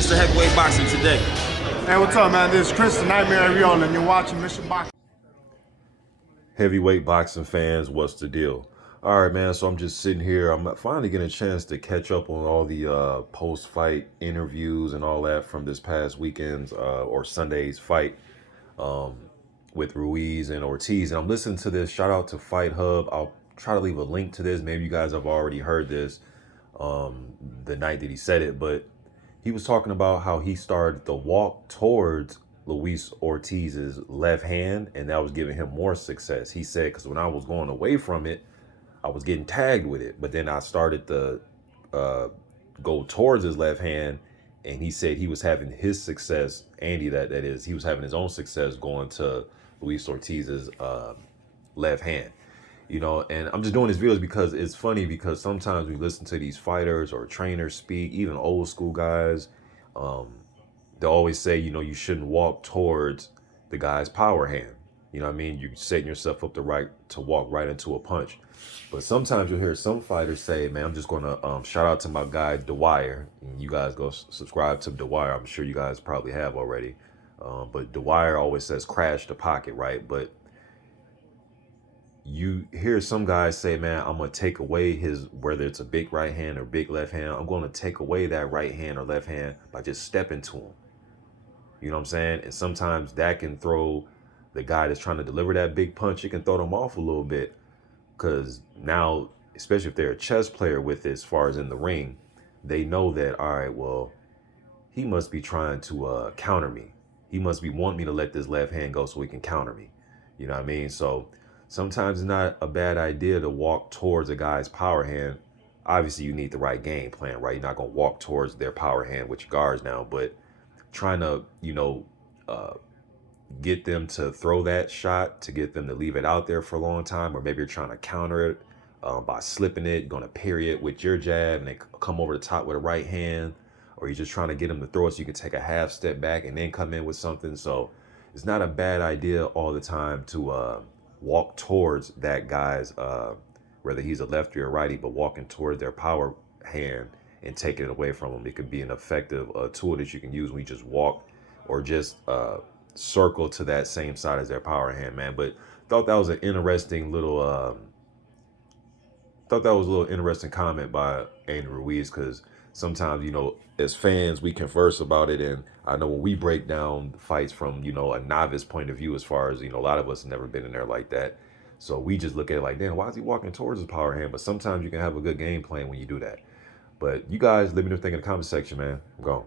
Mr. Heavyweight Boxing today? Hey, what's up, man? This is Chris, the Nightmare Real, and you're watching Mission Boxing. Heavyweight boxing fans, what's the deal? All right, man, so I'm just sitting here. I'm finally getting a chance to catch up on all the post-fight interviews and all that from this past weekend's or Sunday's fight with Ruiz and Ortiz. And I'm listening to this. Shout out to Fight Hub. I'll try to leave a link to this. Maybe you guys have already heard this the night that he said it, but he was talking about how he started the walk towards Luis Ortiz's left hand, and that was giving him more success. He said, because when I was going away from it, I was getting tagged with it, but then I started to go towards his left hand, and he said he was having his success, Andy, that is, he was having his own success going to Luis Ortiz's left hand. You know, and I'm just doing these videos because it's funny, because sometimes we listen to these fighters or trainers speak, even old school guys, they always say, you know, you shouldn't walk towards the guy's power hand. You know what I mean? You're setting yourself up to walk right into a punch. But sometimes you'll hear some fighters say, man, I'm just going to shout out to my guy, Dwyer. And you guys go subscribe to Dwyer. I'm sure you guys probably have already. But Dwyer always says crash the pocket, right? But you hear some guys say, man, I'm going to take away his, whether it's a big right hand or big left hand, I'm going to take away that right hand or left hand by just stepping to him. You know what I'm saying? And sometimes that can throw the guy that's trying to deliver that big punch, it can throw them off a little bit. Because now, especially if they're a chess player with it, as far as in the ring, they know that, all right, well, he must be trying to counter me. He must be wanting me to let this left hand go so he can counter me. You know what I mean? So sometimes it's not a bad idea to walk towards a guy's power hand. Obviously, you need the right game plan, right? You're not going to walk towards their power hand with your guards down, but trying to, you know, get them to throw that shot, to get them to leave it out there for a long time, or maybe you're trying to counter it by slipping it, you're going to parry it with your jab, and they come over the top with a right hand, or you're just trying to get them to throw it so you can take a half step back and then come in with something. So it's not a bad idea all the time to walk towards that guy's, whether he's a lefty or righty, but walking toward their power hand and taking it away from them. It could be an effective tool that you can use when you just walk or just circle to that same side as their power hand, man. But thought that was an interesting little interesting comment by Andy Ruiz, because sometimes, you know, as fans, we converse about it, and I know when we break down fights from, you know, a novice point of view, as far as, you know, a lot of us have never been in there like that, so we just look at it like, damn, why is he walking towards his power hand? But sometimes you can have a good game plan when you do that. But you guys, let me know what you think in the comment section, man. I'm gone.